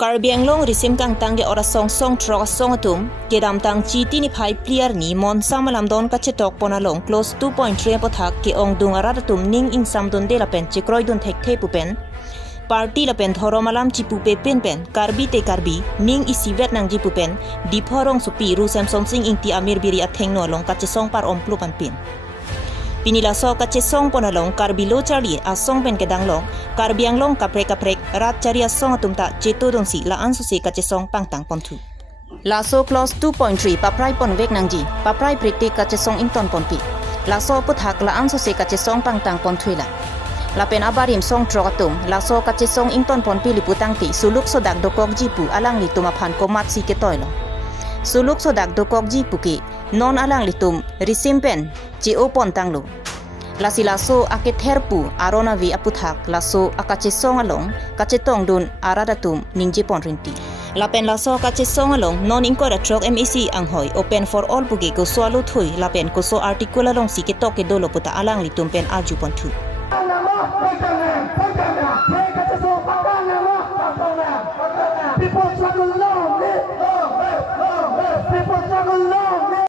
Karbi Anglong risim kang tangge ora song trok song atum kedam tang chi tini phai player ni mon samalam don ka chetok ponalong close 2.3 pothak ke ong dung aradatum ning ing samdon de la pen chikroi dun thek the pupen party la pen thoro malam chi pupe pen karbi te karbi ning isi vet nang ji pupen di phorong supi ru sam som sing ing ti amir biri atheng no long ka che song par om plu pan pin pinila so ka che song ponalong karbi lo charli a song pen kedang long karbi anglong kaprek rat charia song atum ta cheto dong si la ansu se ka che song pangtang pontu la so close 2.3 paprai pon vek nangji paprai prikti ka che song ington ponpi la so puthak la ansu se ka che song pangtang ponthuila la pen abarim song trokatum la so ka che song ington ponpi liputang ti suluk sodak dokok jipu alang lituma phan komat si ke toilo suluk sodak dokok jipu ki non alang litum risimpen ci opon tanglu lasi laso ake therpu arona vi aputhak laso akache song along kache tong dun aradatum ningji pon rinti lapen laso kache song along non inkora trok MEC anghoi open for all bugi ko swalu thui lapen ko so article along si ke toke dolo puta alang litum pen aju pon thu people struggle long, people struggle long.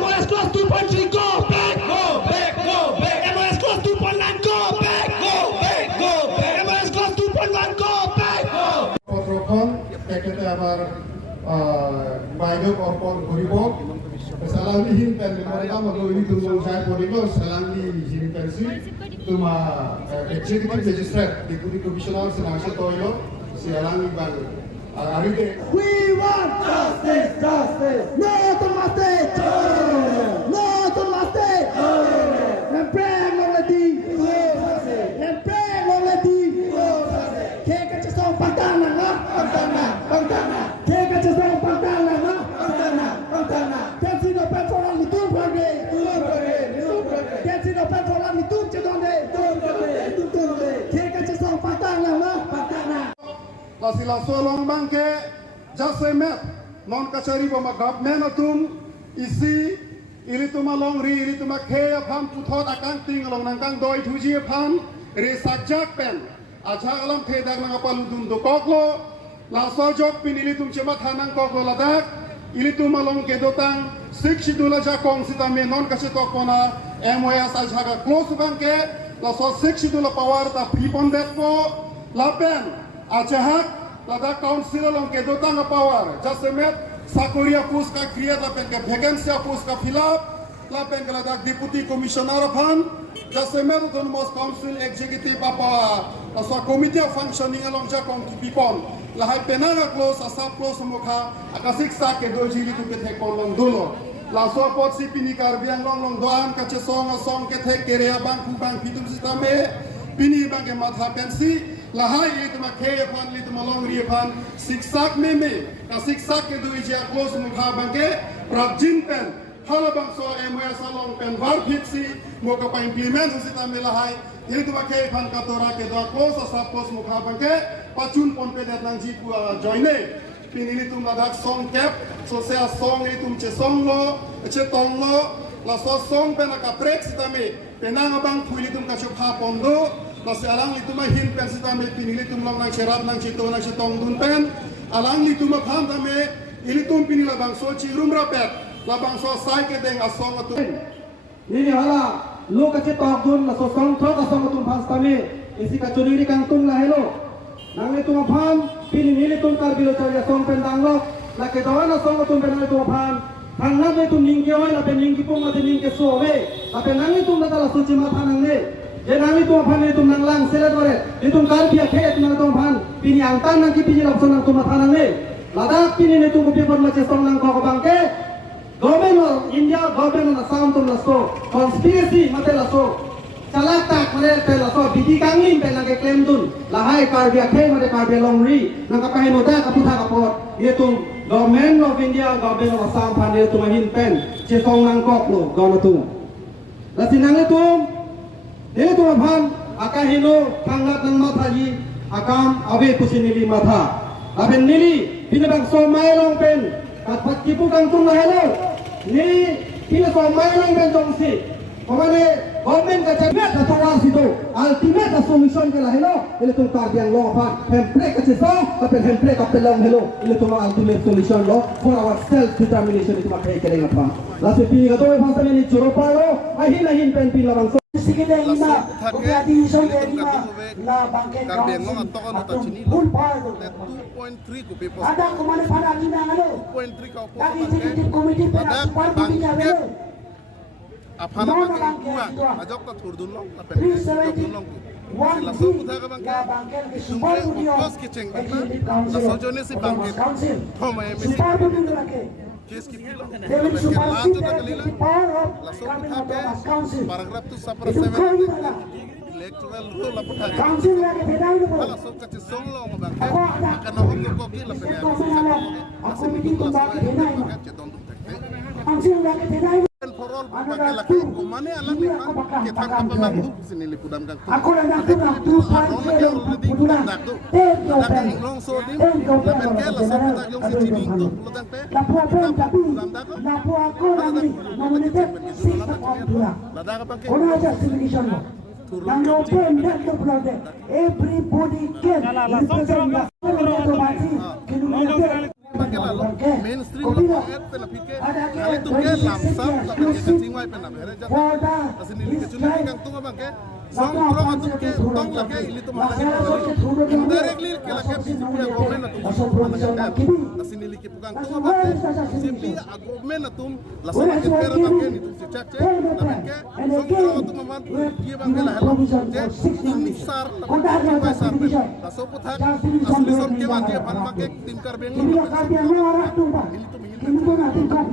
MOS close 2.3, go back, go back, go back. MOS close 2.9, go back, go back, go back. MOS close 2.1, go back, go. Protokol, kita abar bayar korpon kuribok. Salang dihin pen mereka mengalami tunggu saya kuribok. Salang dihin pensi, cuma executive magistrate, deputy commissioner senasib toyo, salang dibangun. We want justice, justice. No to mistake. No to mistake. Empreng lagi. Empreng lagi. Kek cesong pantana, pantana, pantana. Kek cesong pantana, pantana. Kensi no petrolan itu pergi. Kensi no petrolan itu cedonde. Kek cesong pantana, pantana. Lasila solong bangke jasemet non kacari bama government atum isi ili tuma long ri ili tuma kheya pham puthot akang ting long nangkang doi thuji pham ri sakjak pen acha alam thedak nang apal dum do koklo la so jok pin ili tum chema thanang koklo ladak ili tuma long kedotang sikshidula ja kong sitame non kache kokona MOS alchaga close bangke la so sikshidula power ta pipon detpo lapen Acehak, lada council long ke dotang power. Jasemet sakuria pus ka create lapen ke vacancy pus ka fill up. Lapen ke lada deputy commissioner pan. Jasemet don mos council executive apa. Asa committee of functioning along jakong to pipon. Lahai penaga close asa close mukha akasik sa ke doji li tu ke thekon long dulo. Laso pot si pini karbiang long doan ka chesong song ke thek kere bang ku bang pitum sitame. Pini bang ke matha pensi lahai itu makhe pan itu malong ri pan siksak meme ka siksak ke du ija close mukha bangke prabjin pen hala bang so MOS salong pen var fitsi mo ka pa implement sita me lahai itu makhe pan ka tora ke do close sa close mukha bangke pachun pon pe dat nang ji pu joine pin ini tum ladak song cap so se song itu che song lo che tong lo la so song pen ka prek sita me penang bang puli tum ka chupha pondo Kasi alang itu mah hin pen sita me pinili tum long nang serap nang cito nang setong dun pen alang itu mah paham tame ili tum pinila bang so cirum rapet labang so sai ke deng asong atu ini hala lu kace tok dun la so song thok asong tum pas tame isi ka churi kang tum la helo nang itu mah paham pinili tum kar bilo chari asong pen dang lo la ke dawan asong tum pen itu paham thang na be tum ningki oi la pen ningki pong ate ningke so we la pen nang itu la la suci ma thanang ne Jenang itu apa nih nang lang sela dore itu kar pia khet nang tong phan pini angtan nang ki pini lapson nang tuma thanang ne ladak pini ne tu ko pepon ma chesong nang ko bangke government India government na sound to laso conspiracy mate laso chalak tak mate pe laso bidi kangin pe nang ke claim dun lahai kar pia khet mate kar pia long ri nang ka pahin oda ka putha ka pot ye tu government of India government of Assam phan ye tu mahin pen chesong nang kok lo gono tu lasinang tu ini tuh abang, akah hino panggat nang mata ji, akam abe kusi nili mata. Aben nili, pina bang so mai long pen, kat kipu kang tung na hello. Nili, pina so mai long pen jong si. Pemane government ka chemet na tuwa sito ultimate na solution ka la hello ile tung karbiang long pa hempre ka chiso kapel hempre ka pelong hello ile tung ultimate solution lo for our self determination itu makai kering apa la se pi ka to pa sa ni choro pa lo ahin pen pi lawang sige na ina ugyati so ina la bangke Karbiang mo ato ko nata chini full power 2.3 ko people ada kumane pada ina ano 2.3 ka ko lagi executive committee pe super committee jabe apana ba kuwa ajok ta turdun long ta pen turdun long sila so putha ka bangke tumre upos ki cheng la sojone si bangke thoma emi super committee lake case की kilo they will supersede तो the कलीला power of लसो Karbiang पुथा Autonomous पे Council paragraph तो सपर itu 7 kau ina electoral rule पुथा के council lagi bedai tu ala so kati song lo mo bangke Ako ada. akan no ko ki la pele Ako ada. Ako meeting ko bakit bedai na cheton dum takte council lagi bedai forol bangke la ko mane ala ni ke thang ka pamang du sini lipudam kang aku dah nak tu already putulan nak du take your nak time long so di la bangke la so puथा yung si chining tu lo tang pe lapu apa tapi lapu aku lagi nominated six putulan lada ka bangke Ono justification mo nang open that the project everybody can represent the automati kinulit mainstream la et pe na pike kali tu ke lamsam la ke singwai pe na bere jata asini li ke chuni kang tu bangke song pro atu ke tong la ke ili tu mala indirectly ke la ke bjp government na tu asini li ke pukang tu bangke cp government na tum la sa ke pera bangke ni tu cek cek na bangke song pro atu maman ki bangke la hello je ini sar la sar pe la so puthak asli som ke bangke pan bangke tim Karbiang Karbiang mo orang tu ba kini tu natin kap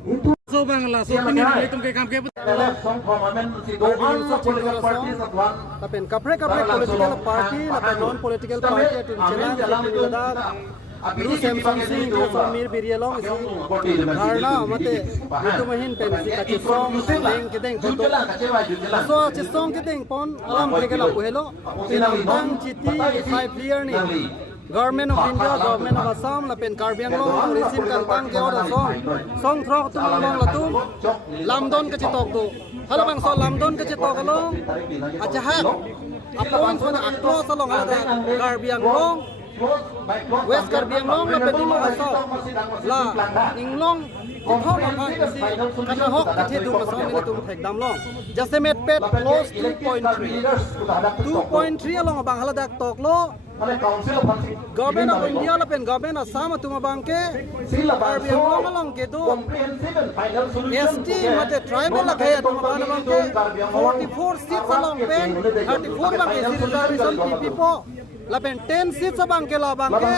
itu So bangla so pinin itum kay kam kay Tapen kapre political party lapen non political party at China lada Guru Samsung Singh Samir Birialong Dharna mate itu mahin pensi kachisong deng kedeng toto so chisong kedeng pon alam kregala puhelo pinang chiti 5 year ni Government of India, Government of Assam, lapen Karbiang long, receive kantang ke order song throk tu long latum, lamdon ke citok tu, halo bang so lamdon ke citok long, ajahat, apon so na akto sa long ada Karbiang long, West Karbiang long lapen di Assam, la inglong Ithon apa isi karena hok kecil tu masalah ini tu ekdam long, Jasemet pet close 2.3 long abang haladak tok lo. Government of India la pen government Assam tu mabangke Karbiang long along ke tu ST mate tribal la kaya tu mabana bangke 44 seats along pen 34 bangke reservation PP po la pen 10 seats bangke la bangke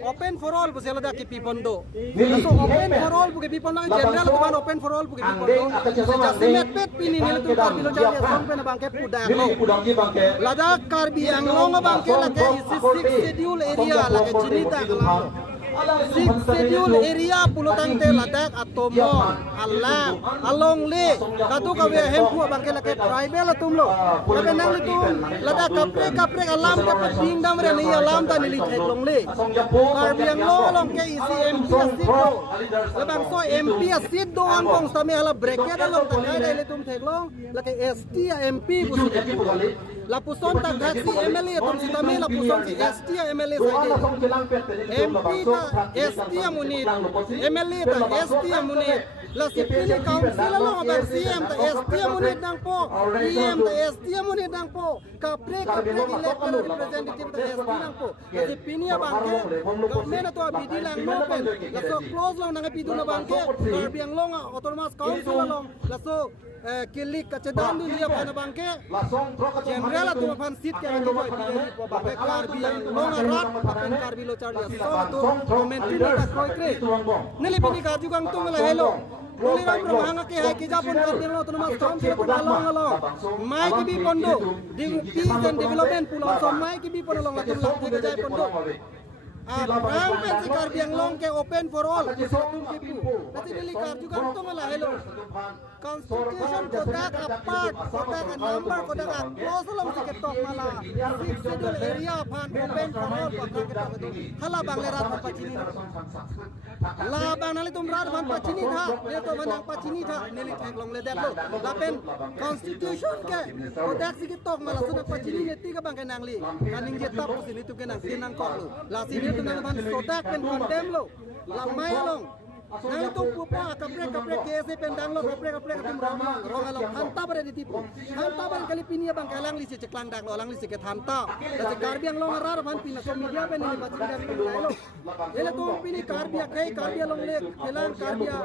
open for all busela da ki pipondo so open for all buke pipondo general kuman open for all buke pipondo Jasemet pet pini ni tu Karbiang jadi Assam pen bangke pudak lo Ladakh Karbiang long bangke la ke six schedule area la ke jinita six schedule area pulutang te Ladakh atomon alam along le katu ka we hem pu bangke la ke tribal atumlo la ke nang litu Ladakh kapre alam ke ping dam re ni alam ta ni li thek long le Karbiang long ke isi MP sit do la bang so MP sit do ang kong sami hala breke da long ta kai dai le tum thek long la ke ST MP bu la puson ta gaksi MLA tum sitami la puson si ST MLA saide MP ta ST amunit MLA ta ST amunit la sipili council lo ba CM ta ST amunit nang po PM ta ST amunit nang po kapre elected representative ta ST nang po la sipini bangke government to BD lang no pen la so close long nang pidu na bangke Karbiang long autonomous council long la so kilik kacedan du dia pa na bangke general tu fan sit ke ngi boy pilih po bangke Karbiang long rat pen Karbilo charlia so tu commentary ta koi kre nili pini ka jugang tu ngala hello Nuli ram ram hanga ke hai kija pun Karbiang long autonomous council tu along along mai ki bi pondo peace and development pulau so mai ki bi pon long la tu lang ke jai pondo Rang pen si Karbiang Long ke open for all. Tum kipu. Nanti dilikar juga tung lah hello. Constitution kotak apart, kotak number, kotak close long si ketok malah. Six schedule area pan open for all pakar ketok itu. Hala bang lerat pan pacini. La bang nali tum rat pan pacini tha. Le to banang pacini tha. Nili thek long le det lo. La pen Constitution ke kotak si ketok malah sudah pacini neti ke bang kenang li. Kaning jetap sini tu kenang tinang kok lo. La sini tu nang ban kotak pen condemn lo. La mai long. Nang itu pupa kaprek kese pendang lo kaprek tum rong along hanta bare ditipu hanta bare kali pinia bang kalang li ceklang dang lo lang li ke hanta da Karbiang long arar ban pina so media ben ni bacin dang lo ele tu pini Karbia kai Karbia long le kelang Karbia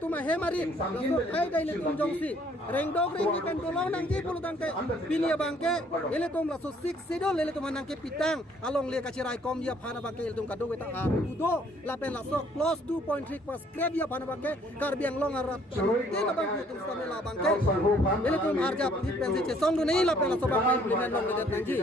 tuma hemari so kai dai le tum jongsi reng dog reng ni pen dolong nang ji pulu dang kai pinia bang ke ele tum la so 6 sidol ele tum nang ke pitang along le kacirai kom ya phana bang ke ele tum kadu weta udo la pen la so close 2.3 skrep ya pana bangke Karbiang long arat tena bang putum stamela bangke ele tum arja pensi che song nei la pela so bang implement long le nangji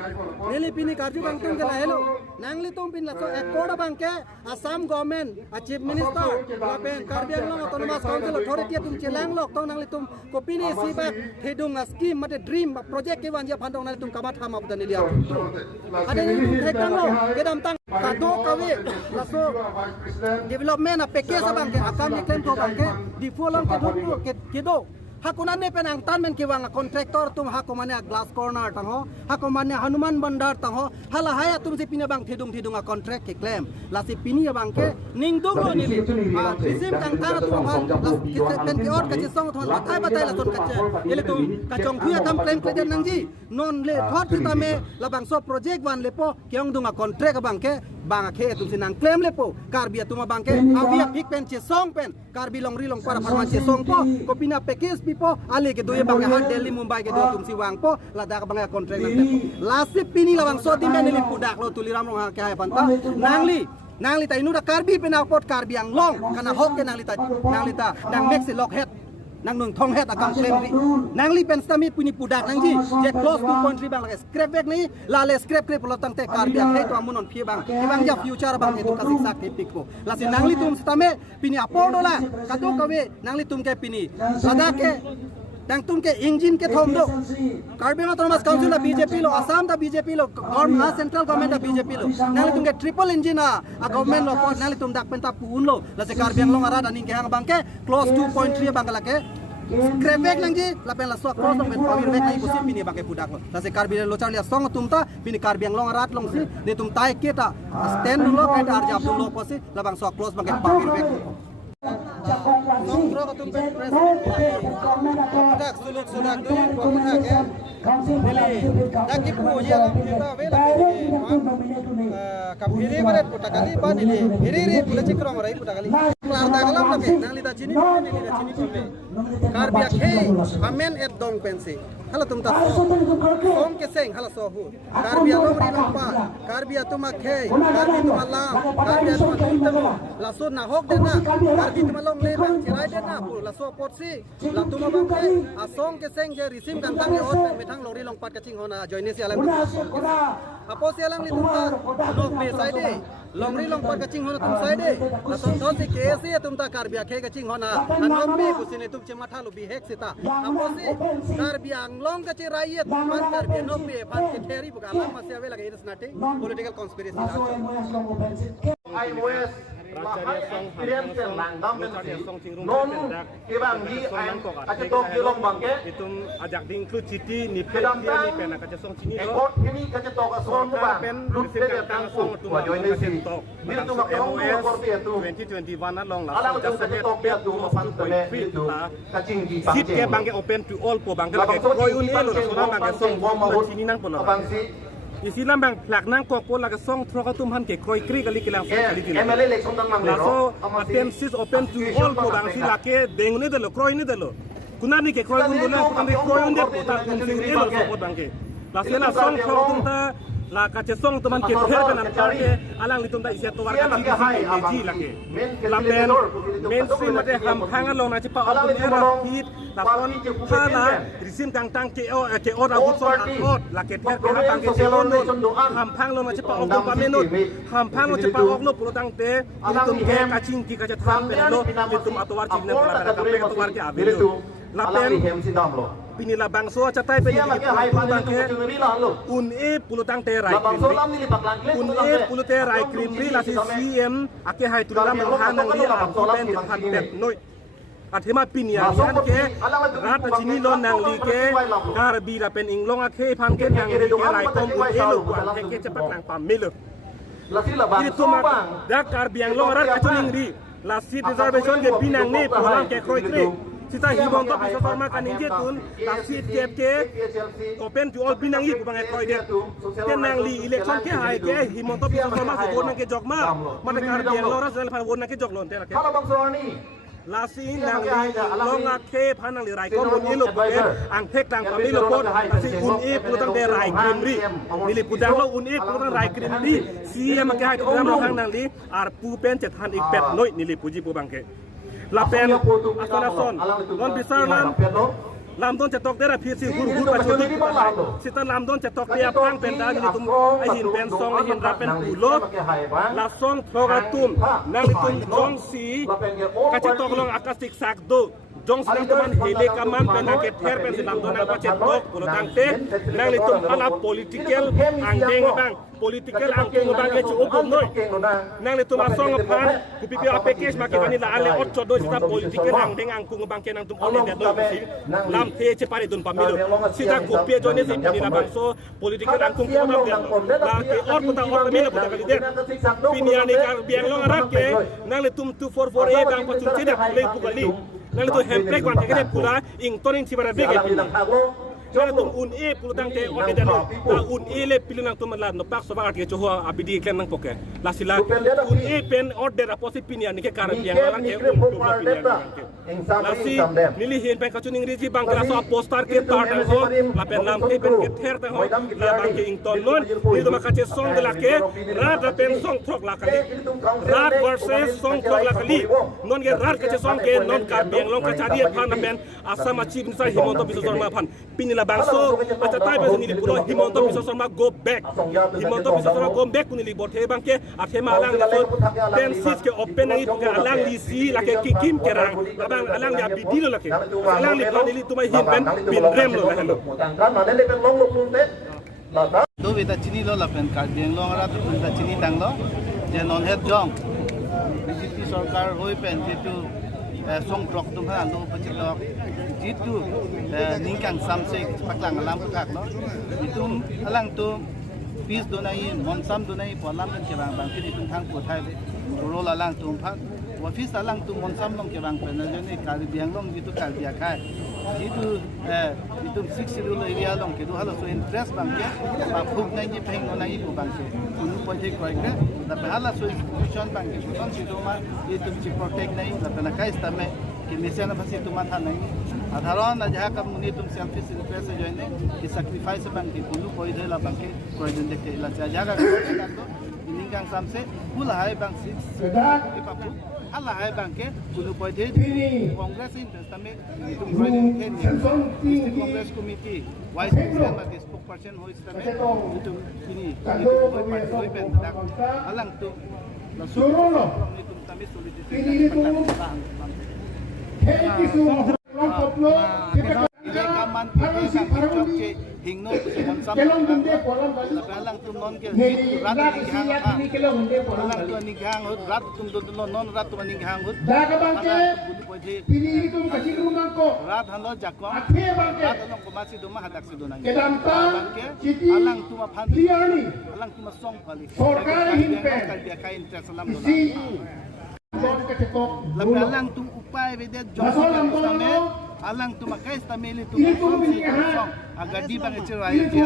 neli pini karju bang tum gela hello nangli tum pin la so ekoda bangke Assam government chief minister la pen Karbiang long autonomous council authority tum chelang lok tong nangli tum kopini sibak thedung scheme mate dream project ke wan ya phandong nali tum kamat hama budan liya ada ni thekang lo kedam tang kado kawe la so development a package bang ke akam ni claim to bang ke di folong ke dhotu ke do hakunan ne penang tan men ke wang contractor tum hakomane glass corner tang ho hakomane Hanuman Bandar tang ho hala haya tum si pina bang thedung a contract ke claim la si pini bang ke ning dong lo ni resim kang tan tum ha la ke pen ke or ka chi song thon batai la ton ka che ele tum ka chong phia tam claim ke nang ji non le thot ta me la bang so project wan le po kyong dung a contract bang ke bang ke tum sinang claim le po Karbia tuma bang ke avia pik pen che song pen Karbi long rilong para farman che song po ko pina package pipo ale ke doye bang ha Delhi Mumbai ke do tum si wang po la da bang contract la se pini la bang so di men le pudak lo tuliram long ha ke hai panta nangli ta inu da Karbi pena pot Karbiang long kana hok ke nangli ta dang mex lock head nang nung thong het akam claim ri nang li pen stami puni pudak nang ji je close 2.3 bang la scrap back ni la le scrap lo tang te Karbia he to amunon phi bang ya future bang etu kasik sak te pikpo la si nang li tum stame pini apodo la kadu kawe nang li tum ke pini sada ke dang tum ke engine ke thom do Karbiang autonomous council la BJP lo Assam da BJP lo government central government da BJP lo nang li tum ke triple engine a government lo pot nang li tum dak penta pun lo la se Karbiang long ara daning ke hang bang ke close 2.3 bang la ke Krevek nang ji la pen la so crossong ben pawir vek nai kusi pini bang ke pudak lo la se Karbiang lo charlia song tum ta pini Karbiang long arat long si de tum tai ke ta stand lo kai ta arja lo posi la bang so close bang ke pawir vek Nongkro ketum tak sulut sudah tu pemuda ke lagi puja kita vela kapiri bare putakali ban ile hiri pula cikrong rai putakali kelar ta kalam lagi nang lita chini kombe Karbia ke amen et dong pensi hala tum ta om ke seng hala so hu Karbia long ri long pa Karbia tuma ke Karbia tuma lam Karbia tuma tum la so na hok de na Karbia tuma long le bang chirai de na pu la so pot si la tuma bang ke asong ke seng je risim kan tang ot me thang lori long pat ka ching hona join si alang apo si alang li tum ta long me sai de long ri long pat ka ching hona tum sai de la so tho si ke si tum ta Karbia ke ka ching hona anom me kusine tum chema thalu bi hek sita apo si Karbia long ka chi raiet man Karbia no me pat ke theri buka la ma se ave lagi it is nothing political conspiracy I was experience lang dam non ibang di aja to kilong bangke Itum ajak di include city ni kedam ni pena kaca song cini lo. ekot ini kaca to ka son ba lut de tang fu wa join si bil tu mak long ko korti tu 2021 na long la. ala tu kaca to ke tu ma fan tene itu kacing di bangke Sit ke bangke open to all po bangke ke koi un elo so bangke song cini nang po lo. abang si Isilam bang plak nang ko po la ke song tro ka tum han ke koi kri kali kilang so kali kilang. MLA election tang mang La so lero atem sis open to all po bang si la ke deng ne de lo kroi ne de lo. Kuna ni ke kroi un bola kunan de kroi un de po ta kun sing elo so po bangke. La se la song tro tum ta la kaca song teman ke her kan antar ke alang litum ta isia to warga tam ji la ke. La pen main stream ate ham hangan long na ci pa on era hit Lapon hala resim tang ke agut son akot la ke ter ke tang ke selon hampang lo ma cepa ok pa menut hampang lo cepa ok lo pulo tang te tum ke kacing ki ka tham pe lo tum atwar cing na pala ka pe atwar ke avelo lapen pinila bangso chatai pe bang ke un e pulo tang te rai un e pulo te rai krim ri la si cm ake hai turam hanang ri a pen ke hat pet noi athema pinia yan ke rat chini lo nang li ke kar bi la pen inglong a khe phan ke nang li ke rai kom un e lo kwan ke ke chapak nang pam milo ini tuma dak kar biang lo rat kachuning ri la seat reservation ke binang ni pulang ke kroi tri sita hibon to bisa forma kan inje tun la seat ke open to all binang i pang kroi de ke nang li election ke hai ke hibon to bisa forma se won ke jokma mate kar biang lo rat sel phan won ke jok lon te la ke lasi nang longa ke panang li rai ko mun ilu ke ang thek tang pa milu ko si un e putang de rai krim ri nili pudang lo un e putang rai krim ri si ma ke hai dam lo hang nang li ar pu pen chet han ik pet noi nili puji pu bang ke la pen asona son non bisar lam don cetok dera pisi hur pa chotik sita lam don cetok ya pang pen da ni tum ai hin pen song ai hin ra pen ulo la song thoga tum nang tum jong si ka cetok long akastik sak do jong sinang teman hele kaman pen ke ther pen lam don pa cetok ulo tangte nang tum ala political angdeng bang political angdeng bang ke chupum noi nang tum asong pan ku pipi apekes make bani la ale 8 do sita political angdeng angkung bang ke nang tum ole de do si lam te cepare dun pamilu sita kopia jone si pinira bangso political angkung ko tam dia la ke or puta or pamilu puta kali dia piniani kar biang lo arab ke nang le tum 244 bang pacun tidak boleh pukali nang le tu hemplek wan ke pula ing tonin cibara bege Jona tum un e pulutang te ode dano la un e le pilinang tum la no pak so ba ke choho abidi ken nang poke la sila un e pen ode ra posi pinia ni ke karam yang orang ke un pinia la si nili hin pen kachuning ri bang kala so poster ke tar dang ho la pen lam ke pen ke ther ta ho la bang ke ing ton non ni to makache song de la ke rat ra pen song thok la kali rat versus song thok la kali non ke rat ke song ke non ka biang long ka chari phan na pen asam achi bin sa himonto biso sorma phan pinila bangso acha tai be ni pulo himonto biso sorma go back himonto biso sorma go back ni bot he bang ke athema alang la so pen sis ke open ni ka alang li si la ke kim ke rang abang alang ya bidilo la ke alang li plan ni tumai hin pen pin rem lo la hello do beta chini lo la pen card biang lo ara tu beta chini tang lo je non het jong BJP sarkar hoi pen tu song trok tum ha lo pachit lo jitu ningkang samse paklang alam putak no itum alang tu pis donai monsam donai polam ke bang bang kini tum thang pu thai ro la lang tum phak office alang tu monsam long ke bang pen ne kal biang long jitu kal dia khai jitu itum 6 schedule area long ke du halo so interest bang ke pa phuk nai ji pheng nai pu bang ke unu pojek koi ke da hala so institution bang ke son sido ma itum chi protect nai da pela kai stame कि मिशन फसी तुम था नहीं अधारण जहाँ का मुनि तुम सेल्फिश इंटरेस्ट जो है कि सैक्रिफाइस बन के कुलू कोई दे ला बन के कोई दिन देखे ला जहाँ का तो इनिंग काम से फुल हाई बैंक के पापू हल हाई बैंक के कुलू कोई दे कांग्रेस इंटरेस्ट में तुम कोई दिन के कांग्रेस कमिटी वाइस प्रेसिडेंट में स्पोक पर्सन हो इस समय तुम किनी कोई पार्टी कोई पे अलग तो सुनो तुम Tamil solidity Kaman pagi kami cek hingno konsam lang tu non ke rat ni lang tu ni gang rat tum tu non rat tu ni gang daga bangke pini itu kasih rumah ko rat halo jakko rat long ko masih doma hadak sidona kedamta citi alang tu ma phan liani alang tu ma song kali sorkar himpe kal dia kain salam dola si alang tu upay beda jong stame alang tu makai stame li tu agar di bang cerai dia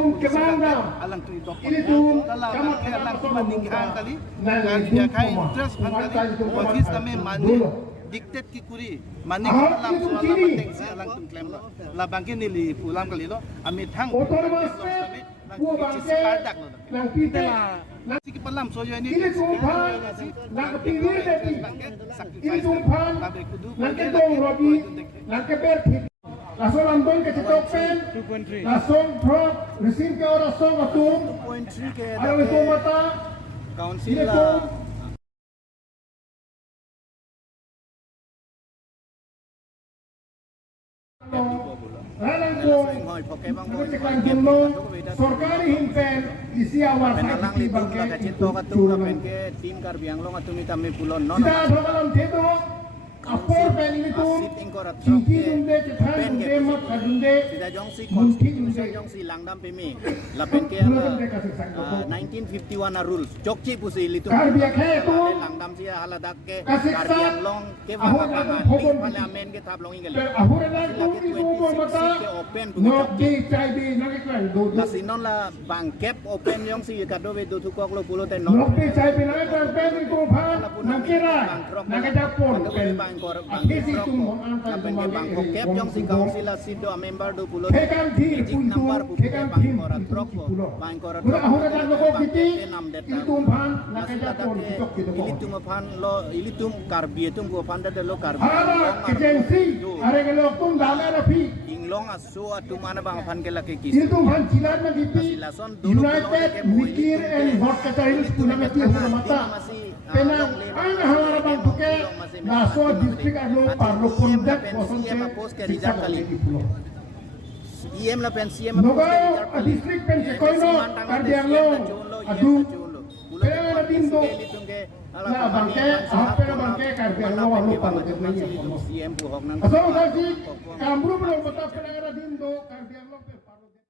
alang tu itu kalau alang tu maninghan kali kal dia kain interest kali office stame mani dictate ki kuri maning alam so alam penting si alang tu claim la bangke nili pulang kali lo ami thang stame kardak lo si kepalam so yo ini nak pinggir dati ini tumpan nak kedong robi nak keber Langsung lambung ke cetok pen. Langsung drop. Resim ke orang song atum. 2.3 ke Ada itu mata. council Ini la tu. Lalang ko. Nagkakang jumlo. Sorkari himpen. Isi awal penalang sakit litung la kacit to katung la pen ke tim Karbiang Long atumi kami pulon non Kita bakalan tedo. Apor pen itu. asit ingkorat Cici dunde cetan dunde mat kadunde. sida jongsi Munti constitution dunde. jongsi langdam pemi la pen ke Belum mereka sesang 1951 na rules chokchi pusi litung Karbiak he tu. langdam sia haladak ke Kasih Karbiang sah. Long ke Ahur bapa ada pangan hobon ling biji. parliamen ke tablong ingel Ahuran aku lagi itu umur 26 mata. ke open Nok di cai di nakiklan do. la sinon la bangkep open jongsi kado we do tukok lo pulo ten non Nok di cai di nakiklan pen itu pan. Nakira. Nakajapon pen. Akisi tumbon antar Lapen bangkok kep jong si council la sido a member do pulo Kekan dir Ejik puntu. nampar pulo Kekan tim. bangkorat troko bangkorat Mula ahuran aku kiti. enam det Itu pan. Nakajapon. Tok gitu. ili tum pan lo ili tum karbi tum ko pan da lo karbi Ada agensi. Ada kelok tum dame rapi. inglong aso atum mana bang pan ke la ke kis Itu pan cilat na kiti. United Nuclear and Hot Catalyst Punameti Mata. Penang ang harapan puke naso district ano parlo kondak koson ke rizal kali IM la pen CM Nogao a district pen se koino Karbiang Long adu pero na dindo na bangke hape na bangke Karbiang Long ano pang CM buhok nang aso kasi kambru belum mata penang na dindo Karbiang